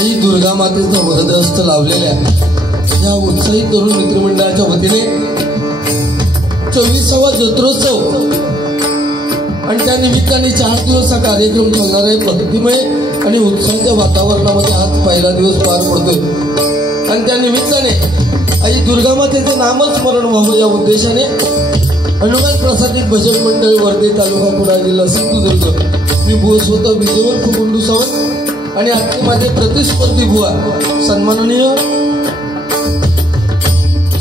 आई दुर्गा मातेचा वरदहस्त लावलेल्या या उत्साही तरुण मित्रमंडळाच्या वतीने 24वा जत्रोत्सव आणि त्या निमित्ताने 4 दिवस हा कार्यक्रम चालणार आहे। भक्तिमय आणि उत्साहाच्या वातावरणामध्ये आज पहिला दिवस पार पडतोय आणि त्या निमित्ताने आई दुर्गा मातेचे नामस्मरण व्हावं या उद्देशाने हनुमान प्रसादित भजन मंडळ वर्धे तालुका कुडाळ जिल्हा सिंधुदुर्ग मी बुवा स्वतः विजयवंत गुंडू सावंत आणि आजचे माझे प्रतिस्पर्धी बुवा सन्माननीय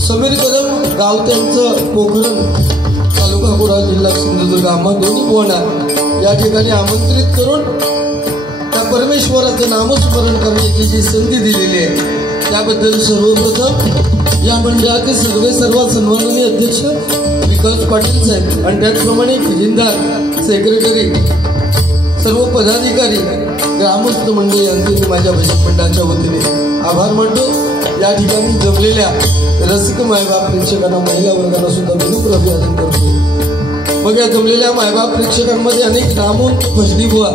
समीर कदम गाव त्यांचं पोखरण तालुका कुडाळ जिल्हा सिंधुदुर्ग आम्हा दोन्ही बुवांना या ठिकाणी आमंत्रित करून त्या परमेश्वराचं नामस्मरण करण्याची जी संधी दिलेली आहे त्याबद्दल सर्वप्रथम या मंडळाचे सर्व सन्माननीय अध्यक्ष विकास पाटील साहेब आणि त्याचप्रमाणे खजिनदार सेक्रेटरी सर्व पदाधिकारी ग्रामस्थ मंडळी यांचे मी माझ्या भजन मंडळाच्या वतीने आभार मानतो। या ठिकाणी जमलेल्या रसिक मायबाप प्रेक्षकांना महिला वर्गांना सुद्धा विनम्र अभिवादन करतो। मग या जमलेल्या मायबाप प्रेक्षकांमध्ये अनेक नामवंत भजनी बुवा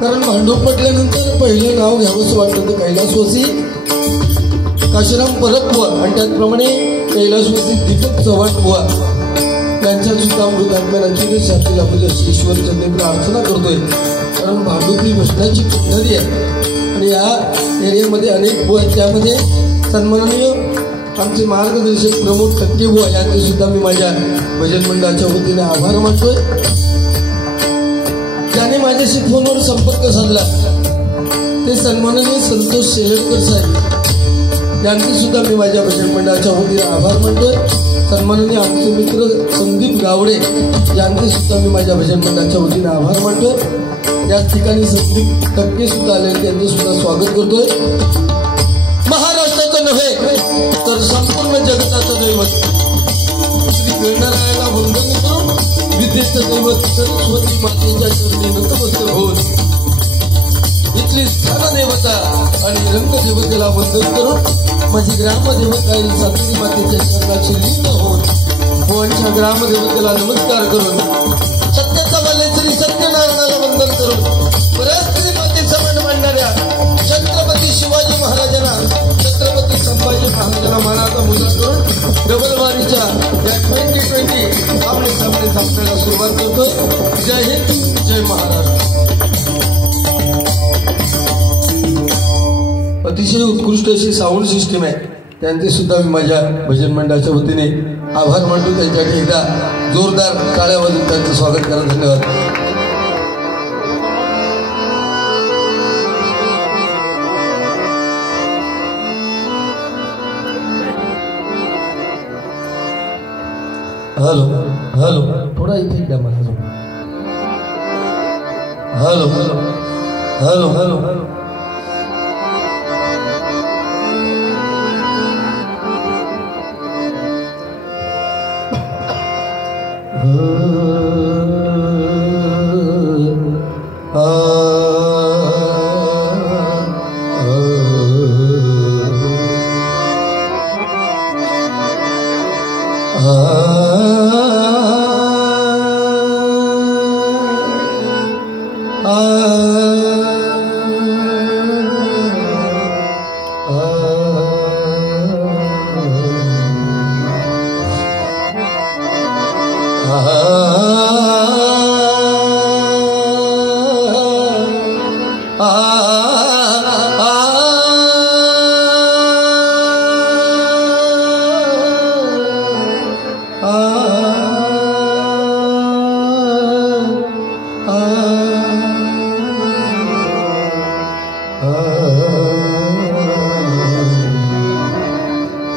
कारण भांडूप पडल्यानंतर पहिलं नाव घ्यावंच वाटतं तर कैलासवासी काशीराम परब बुवा आणि त्याचप्रमाणे कैलासवासी दीपक चव्हाण बुवा त्यांच्या सुद्धा मृतात्म्याची शांती लाभली अशी ईश्वर चरणी प्रार्थना करतोय। कारण भांडूप ही भजनाची नदी आहे आणि या एरियामध्ये अनेक बुवा त्यामध्ये सन्माननीय आमचे मार्गदर्शक प्रमोद टक्के बुवा यांचे सुद्धा मी माझ्या भजन मंडळाच्या वतीने आभार मानतोय। ज्याने माझ्याशी फोनवर संपर्क साधला ते सन्माननीय संतोष शेलटकर साहेब यांचे सुद्धा मी माझ्या भजन मंडळाच्या वतीने आभार मानतोय। सन्माननीय आमचे मित्र संदीप गावडे यांचे सुद्धा मी माझ्या भजन मंडळाच्या वतीने आभार मानतोय। याच ठिकाणी संदीप टक्के सुद्धा आले त्यांचे सुद्धा स्वागत करतोय। महाराष्ट्राचं नव्हे तर संपूर्ण जगताचं दैवत श्री गणरायाला वंदन करून विद्येचं दैवत सरस्वती मातेच्या चरणी नतमस्तक होऊन इथली स्थान देवता आणि रंग देवतेला वंदन करून माझी ग्रामदेवता आई सातरी मातेच्या चरणाची लीन होऊन भुवनच्या ग्रामदेवतेला नमस्कार करून सत्याचा वाले श्री सत्यनारायणाला वंदन करून परस्त्री मातेचा मान मांडणाऱ्या छत्रपती शिवाजी महाराजांना छत्रपती संभाजी महाराजांना मानाचा मुजरा करून डबलवारीच्या या 2020 आपले सामने संपण्याला सुरुवात करतोय। जय हिंद, जय महाराष्ट्र। अतिशय उत्कृष्ट अशी साऊंड सिस्टीम आहे त्यांचे सुद्धा मी माझ्या भजन मंडळाच्या वतीने आभार मानतो। त्यांच्यासाठी एकदा जोरदार टाळ्या वाजवून त्यांचं स्वागत करा। धन्यवाद। हॅलो हॅलो थोडा इथे द्या मला। Hello hello hello hello hello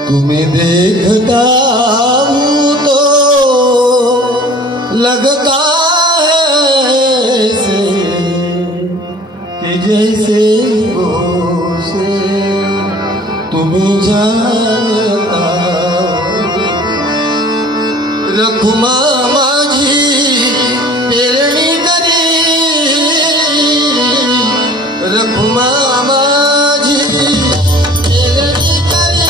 तुम्हें देखता हूँ तो लगता है ऐसे कि जैसे वो से तुम्हें जानता रखुमा माझी पेरणी करी रखुमा माझी पेरणी करी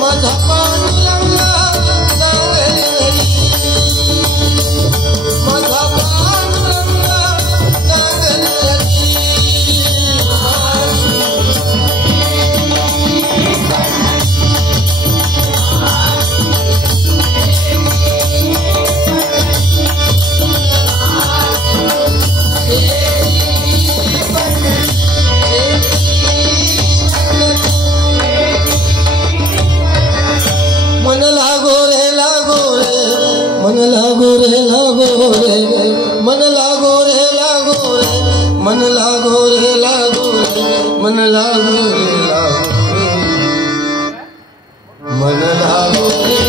माझा पांडुरंगा नागरी माझा पांडुरंगा नागरी लागो रे मन लागो रे मन लागो रे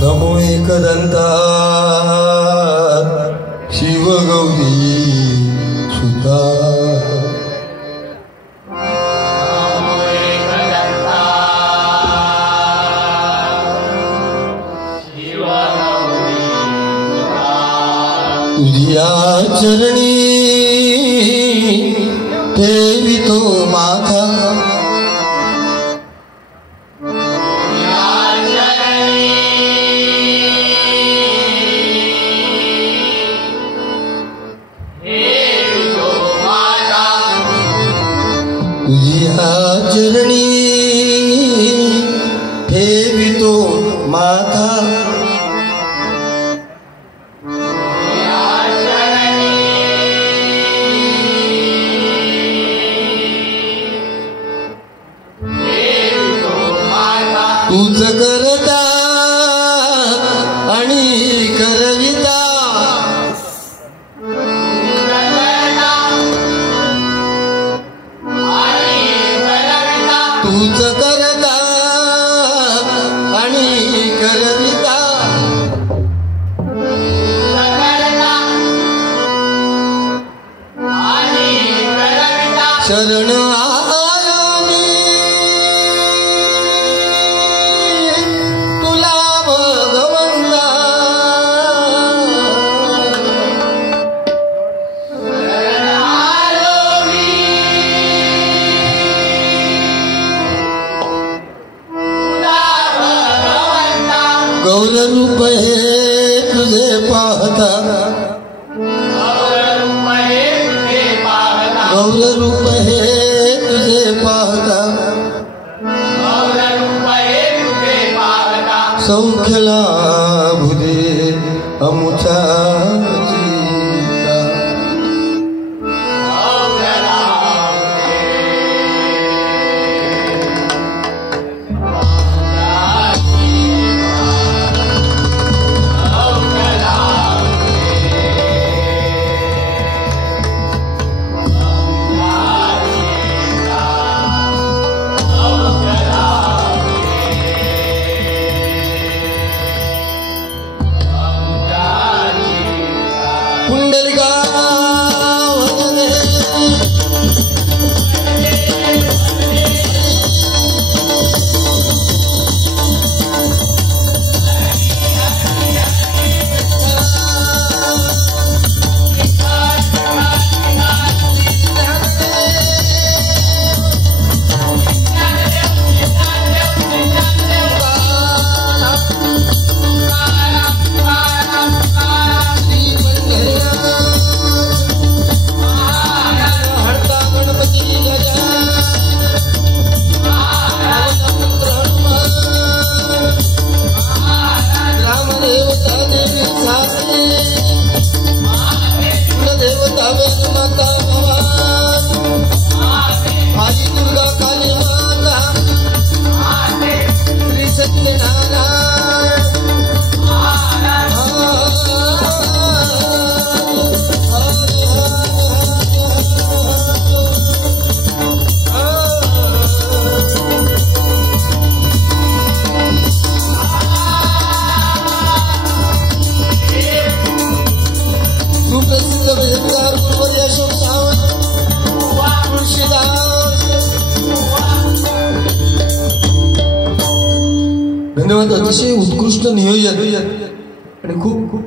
नमो एकदंता शिवगौरी सुता तुझ्या चरणी ठेवितो माथा तुझ्या चरणी ठेवितो माथा तूच करता आणि करविता तूच करता आणि करविता शरण गौर रूप हे तुझे पाहता गौर रूप हे तुझे पाहता सौख्य लाभू दे अमुचा धन्यवाद. अतिशय उत्कृष्ट नियोजन आणि खूप खूप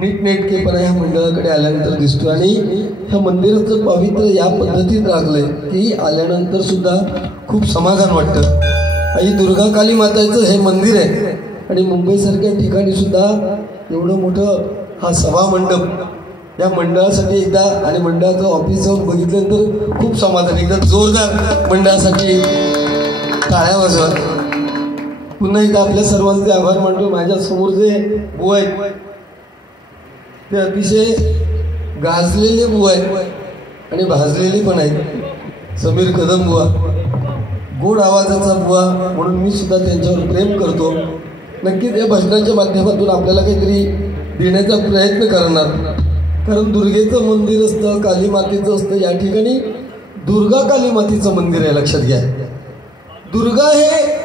नीटनेटकेपणा ह्या मंडळाकडे आल्यानंतर दिसतो. आणि ह्या मंदिराचं पावित्र्य या पद्धतीत राखलंय की आल्यानंतर सुद्धा खूप समाधान वाटतं. आई दुर्गा काली माताचं हे मंदिर आहे आणि मुंबईसारख्या ठिकाणी सुद्धा एवढं मोठं हा सभा मंडप या मंडळासाठी एकदा आणि मंडळाचं ऑफिस जाऊन बघितल्यानंतर खूप समाधान. एकदा जोरदार मंडळासाठी टाळ्या वाजवा. पुन्हा एकदा आपल्या सर्वांचे आभार मानतो. माझ्यासमोर जे बुवा आहेत ते अतिशय गाजलेले बुवा आहेत आणि भाजलेले पण आहेत. समीर कदम बुवा गोड आवाजाचा बुवा म्हणून मी सुद्धा त्यांच्यावर प्रेम करतो. नक्कीच या भजनाच्या माध्यमातून आपल्याला काहीतरी देण्याचा प्रयत्न करणार. कारण दुर्गेचं मंदिर असतं, काली मातेचं असतं. या ठिकाणी दुर्गा काली मातेचं मंदिर आहे, लक्षात घ्या. दुर्गा हे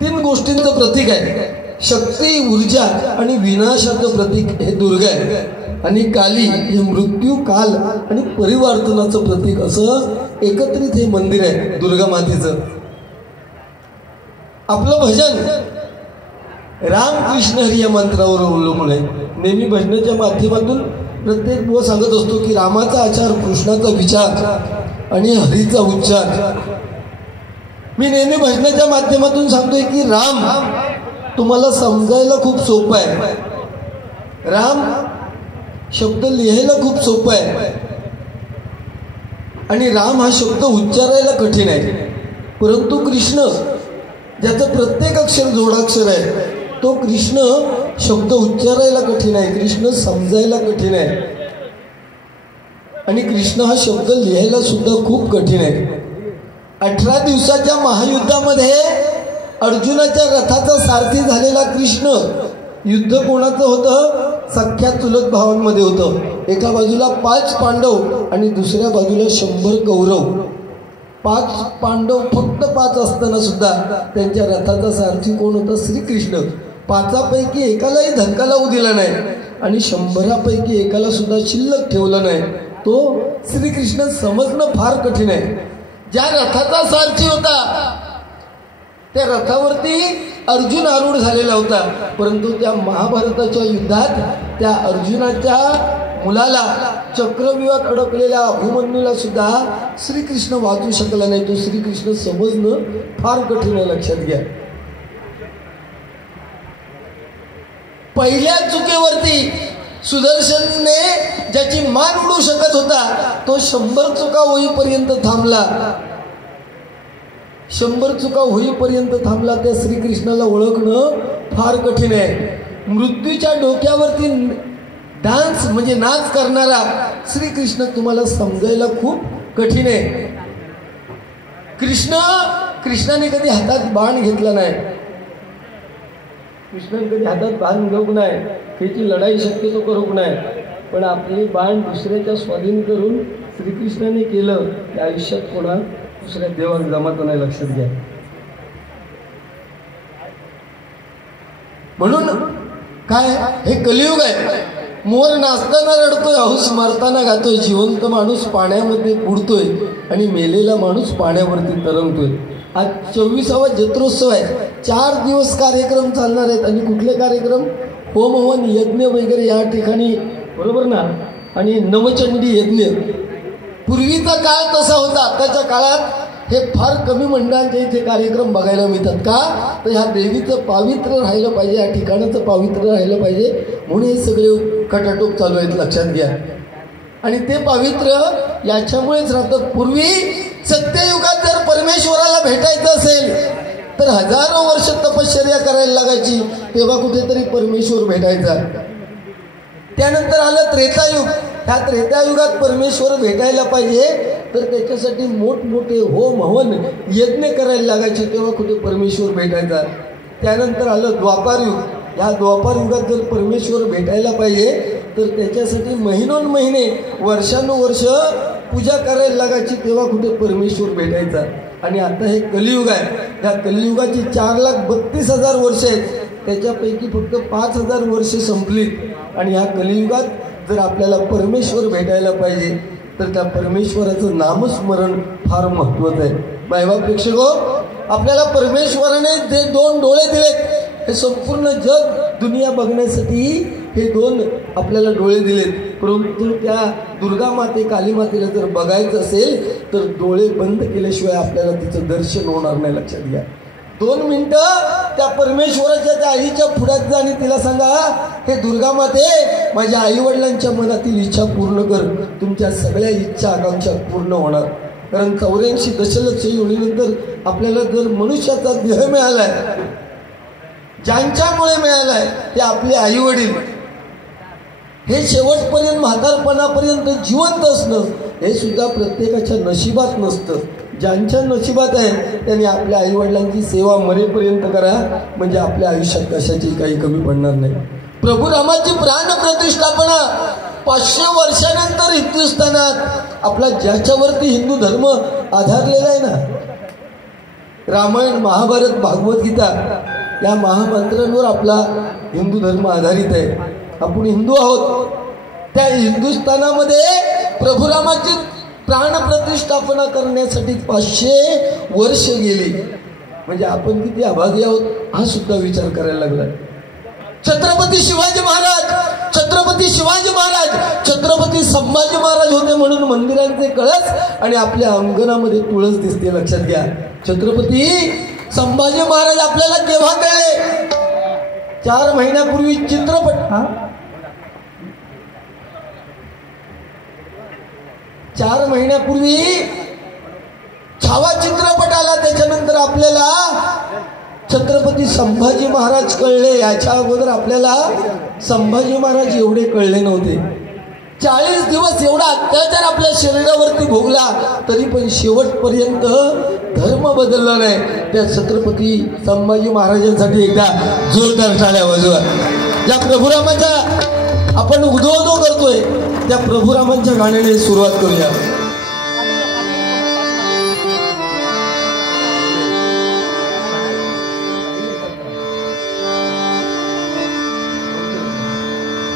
3 गोष्टींचं प्रतीक आहे. शक्ती, ऊर्जा आणि विनाशाचं प्रतीक हे दुर्गा आहे. आणि काली हे मृत्यू, काल आणि परिवर्तनाचं प्रतीक असं एकत्रित हे मंदिर आहे दुर्गा मातेचं. आपलं भजन रामकृष्ण हरी या मंत्रावर अवलंबून आहे. नेहमी भजनाच्या माध्यमातून प्रत्येक बुवा सांगत असतो की रामाचा आचार, कृष्णाचा विचार आणि हरीचा उच्चार. मी नेहमी भजनाच्या माध्यमातून सांगतोय की राम तुम्हाला समजायला खूप सोपं आहे. राम शब्द लिहायला खूप सोपं आहे आणि राम हा शब्द उच्चारायला कठीण आहे. परंतु कृष्ण ज्याचं प्रत्येक अक्षर जोडाक्षर आहे तो कृष्ण शब्द उच्चारायला कठीण आहे, कृष्ण समजायला कठीण आहे आणि कृष्ण हा शब्द लिहायला सुद्धा खूप कठीण आहे. 18 दिवसाच्या महायुद्धामध्ये अर्जुनाच्या रथाचा सारथी झालेला कृष्ण. युद्ध कोणाचं होतं? सख्या चुलत भावांमध्ये होतं. एका बाजूला 5 पांडव आणि दुसऱ्या बाजूला 100 कौरव. 5 पांडव फक्त 5 असताना सुद्धा त्यांच्या रथाचा सारथी कोण होता? श्रीकृष्ण. 5पैकी एकालाही धक्का लावू दिला नाही आणि 100पैकी एकाला सुद्धा शिल्लक ठेवलं नाही. तो श्रीकृष्ण समजणं फार कठीण आहे. ज्या रथाचा सारथी होता त्या रथावरती अर्जुन आरूढ झालेला होता. परंतु त्या महाभारताच्या युद्धात त्या अर्जुनाच्या मुलाला चक्रव्यूहात अडकलेल्या अभिमन्यूला सुद्धा श्रीकृष्ण वाचू शकला नाही. तो श्रीकृष्ण समजणं फार कठीण आहे, लक्षात घ्या. पहिल्या चुकीवरती सुदर्शनने ज्याची मान उडू शकत होता तो 100 चुका होईपर्यंत थांबला. 100 चुका होईपर्यंत थांबला. त्या श्रीकृष्णाला ओळखणं फार कठीण आहे. मृत्यूच्या डोक्यावरती डान्स म्हणजे नाच करणारा श्रीकृष्ण तुम्हाला समजायला खूप कठीण आहे. कृष्णाने कधी हातात बाण घेतला नाही. कृष्णाने कधी हातात बाण घेऊ नाही. त्याची लढाई शक्यतो करू नाही. पण आपली बाण दुसऱ्याच्या स्वाधीन करून श्रीकृष्णाने केलं त्या आयुष्यात कोणा दुसऱ्या देवाला जमात नाही, लक्षात घ्या. म्हणून काय हे कलियुग आहे. मोर नाचताना रडतोय, हौस मारताना गातोय, जिवंत माणूस पाण्यामध्ये बुडतोय आणि मेलेला माणूस पाण्यावरती तरंगतोय. आज 24वा जत्रोत्सव आहे. 4 दिवस कार्यक्रम चालणार आहेत. आणि कुठले कार्यक्रम? होम हवन यज्ञ वगैरे या ठिकाणी, बरोबर ना. आणि नवचंडी यज्ञ. पूर्वीचा काळ तसा होता. आताच्या काळात हे फार कमी मंडळांच्या इथे कार्यक्रम बघायला मिळतात. का तर ह्या देवीचं पावित्र्य राहिलं पाहिजे, या ठिकाणाचं पावित्र्य राहिलं पाहिजे म्हणून हे सगळे खटाटोप चालू आहेत, लक्षात घ्या. आणि ते पावित्र्य याच्यामुळेच राहतं. पूर्वी सत्ययुगात जर परमेश्वराला भेटायचं असेल तर हजारो वर्ष तपश्चर्या करायला लागायची, तेव्हा कुठेतरी परमेश्वर भेटायचा. त्यानंतर आलं त्रेतायुग. ह्या त्रेतायुगात परमेश्वर भेटायला पाहिजे तर त्याच्यासाठी मोठमोठे होम हवन यज्ञ करायला लागायचे, तेव्हा कुठे परमेश्वर भेटायचा. त्यानंतर आलं द्वापारयुग. ह्या द्वापारयुगात जर परमेश्वर भेटायला पाहिजे तर त्याच्यासाठी महिनोन्महिने वर्षानुवर्ष पूजा करायला लागायची, तेव्हा कुठे परमेश्वर भेटायचा. आणि आता हे कलियुग आहे. या कलियुगाची 4,32,000 वर्ष आहेत. त्याच्यापैकी फक्त 5,000 वर्ष संपलीत. आणि ह्या कलियुगात जर आपल्याला परमेश्वर भेटायला पाहिजे तर त्या परमेश्वराचं नामस्मरण फार महत्त्वाचं आहे. मायबाप प्रेक्षको, आपल्याला परमेश्वराने जे 2 डोळे दिलेत, हे संपूर्ण जग दुनिया बघण्यासाठी हे 2 आपल्याला डोळे दिलेत. परंतु त्या दुर्गा माते काली मातेला जर बघायचं असेल तर डोळे बंद केल्याशिवाय आपल्याला तिचं दर्शन होणार नाही. लक्षात घ्या. 2 मिनिटं त्या परमेश्वराच्या त्या आईच्या पुढ्यात जा आणि तिला सांगा, हे दुर्गा माते, माझ्या आईवडिलांच्या मनातील इच्छा पूर्ण कर. तुमच्या सगळ्या इच्छा आकांक्षा पूर्ण होणार. कारण 84 दशलक्ष योनीनंतर आपल्याला जर मनुष्याचा देह मिळालाय, ज्यांच्यामुळे मिळालाय ते आपले आई वडील, हे शेवटपर्यंत म्हातारपणापर्यंत जिवंत असणं हे सुद्धा प्रत्येकाच्या नशिबात नसतं. ज्यांच्या नशिबात आहे त्यांनी आपल्या आईवडिलांची सेवा मरेपर्यंत करा, म्हणजे आपल्या आयुष्यात कशाची काही कमी पडणार नाही. प्रभू रामाची प्राण प्रतिष्ठापना 500 वर्षानंतर हिंदुस्थानात आपला ज्याच्यावरती हिंदू धर्म आधारलेला आहे ना, रामायण महाभारत भागवत गीता या महामंत्रांवर आपला हिंदू धर्म आधारित आहे. आपण हिंदू आहोत. त्या हिंदुस्थानामध्ये प्रभू रामाची प्राण प्रतिष्ठापना करण्यासाठी 500 वर्ष गेली. म्हणजे आपण किती अभागी आहोत हा सुद्धा विचार करायला लागला. छत्रपती शिवाजी महाराज, छत्रपती शिवाजी महाराज, छत्रपती संभाजी महाराज होते म्हणून मंदिरांचे कळस आणि आपल्या अंगणामध्ये तुळस दिसते. लक्षात घ्या. छत्रपती संभाजी महाराज आपल्याला केव्हा कळले? 4 महिन्यापूर्वी चित्रपट 4 महिन्यापूर्वी छावा चित्रपट आला. त्याच्यानंतर आपल्याला छत्रपती संभाजी महाराज कळले. याच्या अगोदर आपल्याला संभाजी महाराज एवढे कळले नव्हते. 40 दिवस एवढा अत्याचार आपल्या शरीरावरती भोगला तरी पण शेवटपर्यंत धर्म बदलला नाही. त्या छत्रपती संभाजी महाराजांसाठी एकदा जोरदार टाळ्या वाजवा. ज्या प्रभुरामाच्या आपण उदो करतोय त्या प्रभुरामांच्या गाण्याने सुरुवात करूया.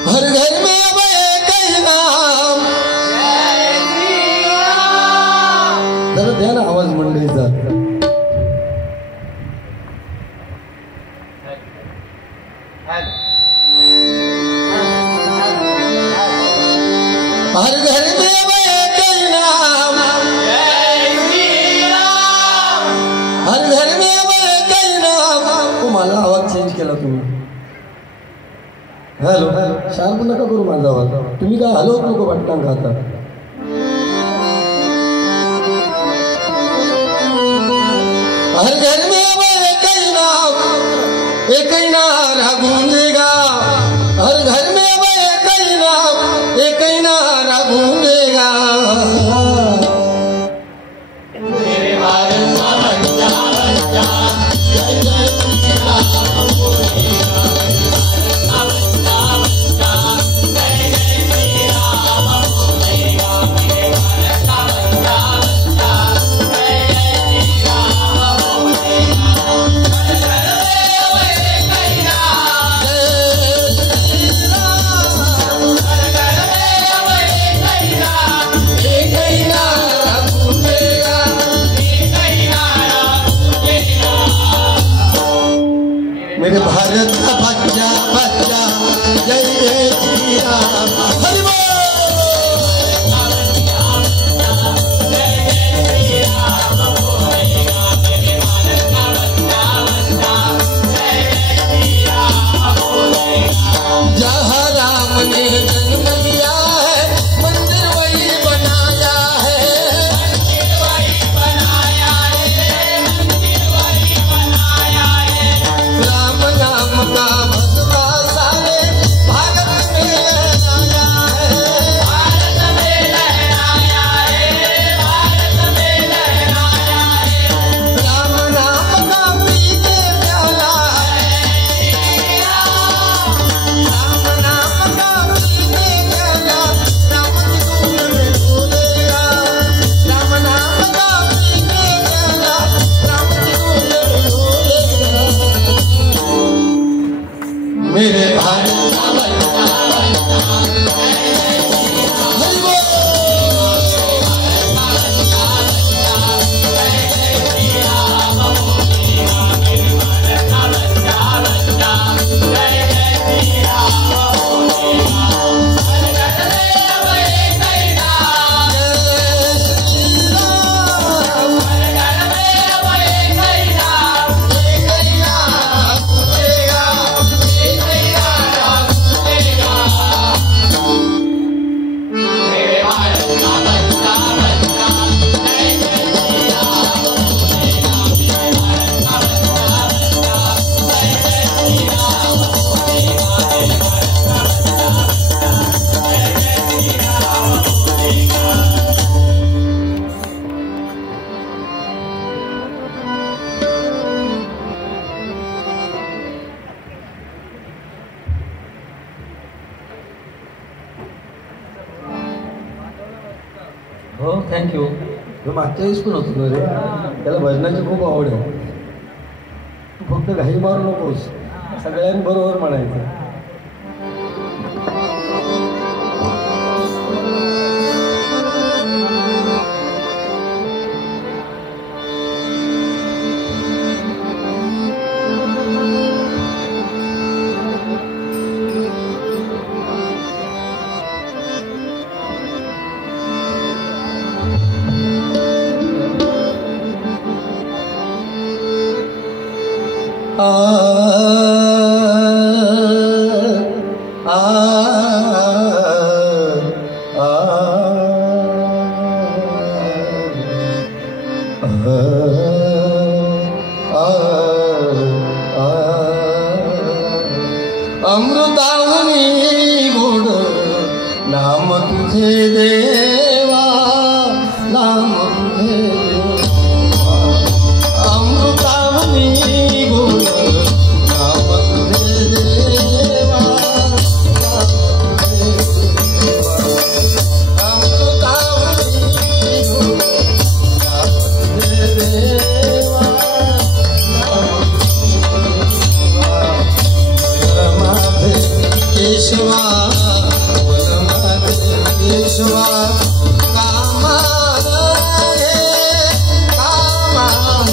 हर घर में अब एक ही नाम. जरा द्या ना आवाज मंडळीचा. हर घर में अब एक ही नाम, हर घर में अब एक ही नाम. मला आवाज चेंज केला तुम्ही. हॅलो शार्प नका करू माझा आवाज. तुम्ही काय हलवत नको वाटतं का आता. हर घर में अब एक ही नारा गूंजेगा. हर घर में अब एक ही नारा गूंजेगा. मेरे भारत का बच्चा बच्चा जय जय श्री राम बोलेगा. मेरे भारत का बच्चा बच्चा जय जय श्री राम. हरि बोल. जहाँ राम ने जन्म लिया है मंदिर वही बनाया है. राम नाम का थँक्यू. मागच्या वेळेस पण होतो रे, त्याला भजनाची खूप आवड आहे. तू फक्त घाई मारू नकोस, सगळ्यांबरोबर म्हणायचं. अमृतावनी गोड नाम तुझे देवा, नाम तुझे देवा. अमृतावनी गोड नाम तुझे देवा, नाम तुझे देवा. अमृतावनी गोड नाम तुझे देवा, नाम केशवा केशवा कामान कामान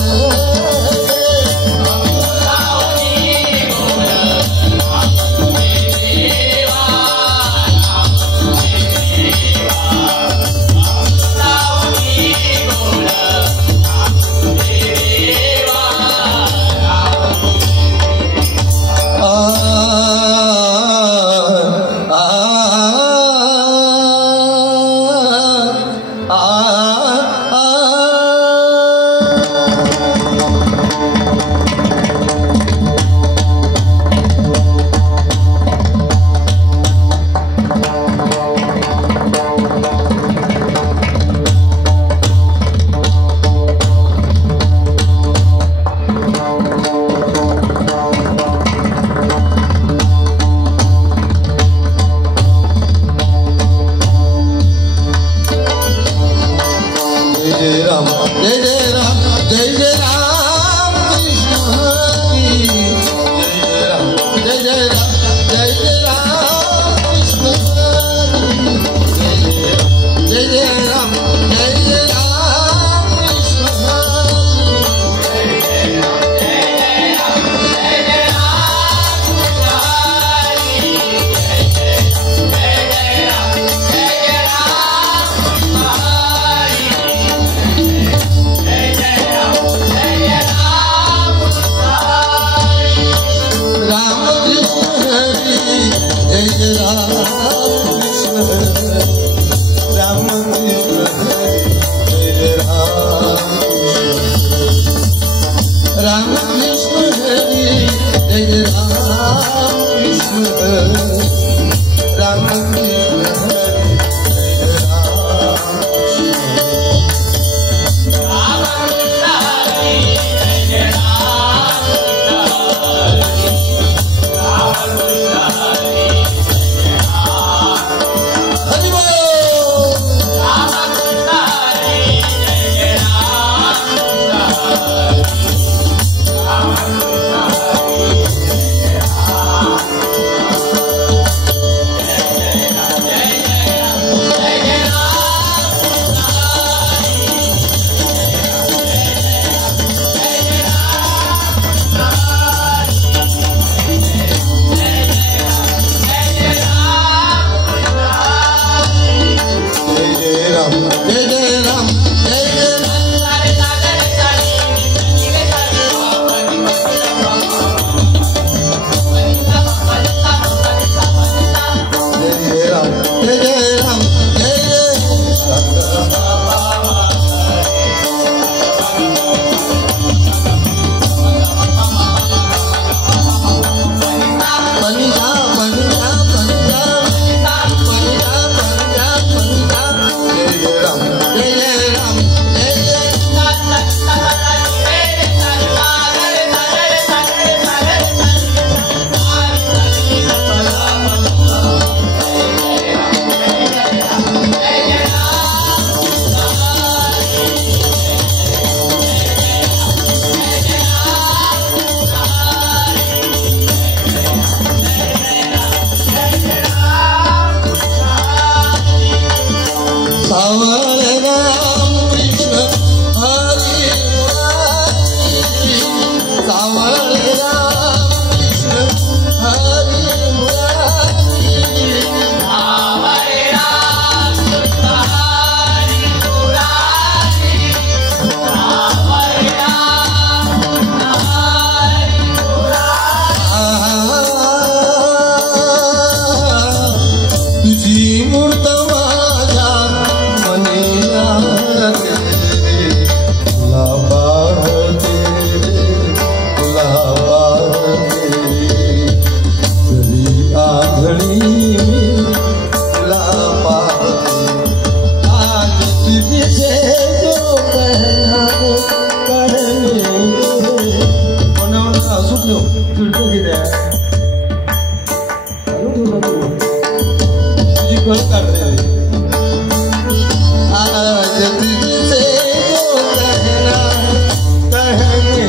सावळे राम कृष्ण हरी मुरारी सावळे राम कृष्ण हरी मुरारी सावळे राम कृष्ण हरी मुरारी तुझी मूर्त माझ्या मनी लागते तुला पाहते तरी आघडी तुला पाहते आज तुझे जो कहना करेंगे सुटलो चिडतो किती तुझी कळ काढते आज तुझे जो कहना कहेंगे